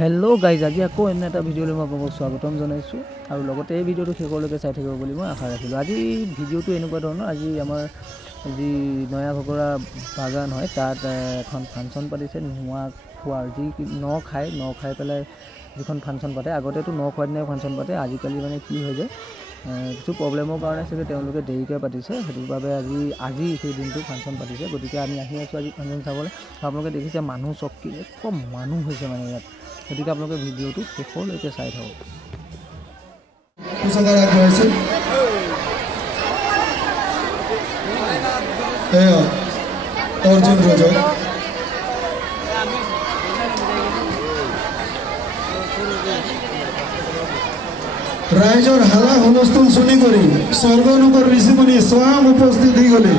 Hello' guys, আজি আকৌ এনে এটা ভিডিঅ'লৈ মই আপোনালোকক স্বাগতম জনাইছোঁ আৰু লগতে এই ভিডিঅ'টো শেষলৈকে চাই থাকিব বুলি মই আশা ৰাখিলোঁ। আজি ভিডিঅ'টো এনেকুৱা ধৰণৰ, আজি আমাৰ যি নয়া ঘগৰা বাগান হয় তাত এখন ফাংচন পাতিছে। নোৱা খোৱাৰ যি ন খাই পেলাই যিখন ফাংচন পাতে, আগতেতো ন খোৱাৰ দিনাই ফাংচন পাতে, আজিকালি মানে কি হৈ যায় কিছু প্ৰব্লেমৰ কাৰণে চাগে তেওঁলোকে দেৰিকৈ পাতিছে, সেইটোৰ বাবে আজি সেই দিনটো ফাংচন পাতিছে। গতিকে আমি আহি আছোঁ আজি ফাংচন চাবলৈ। আপোনালোকে দেখিছে মানুহ চকী কম মানুহ হৈছে মানে ইয়াত, গতিকে আপোনালোকে ভিডিঅ'টো শেষলৈকে চাই থাকক। অর্জুন রজক রাইজর হালা হুলস্থুল শুনি করি স্বর্গনগর ঋষিমণি স্বয়ং উপস্থিত হয়ে গলে।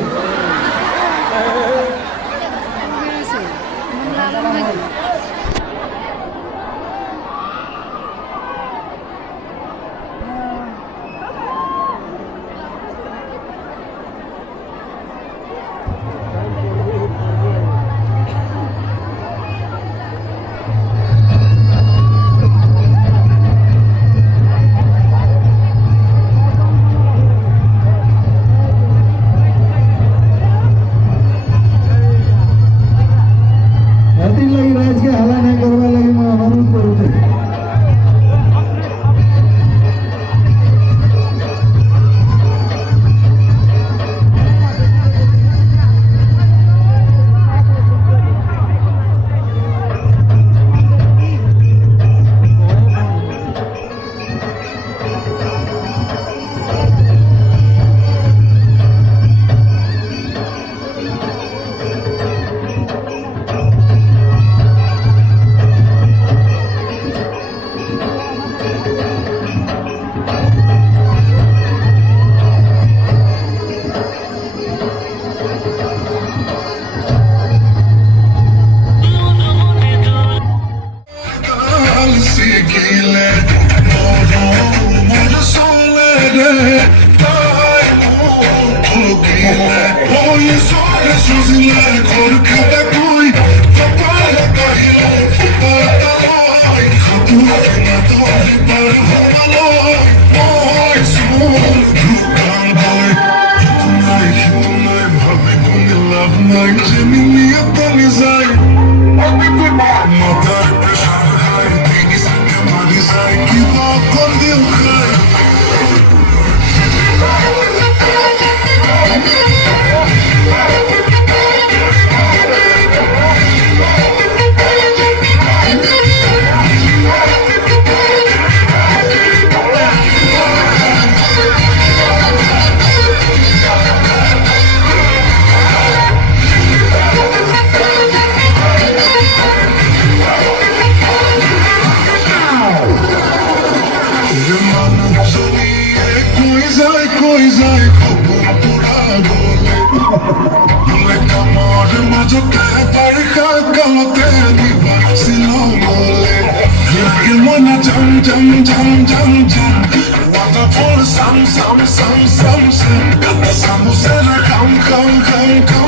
Some, got the samusela, come.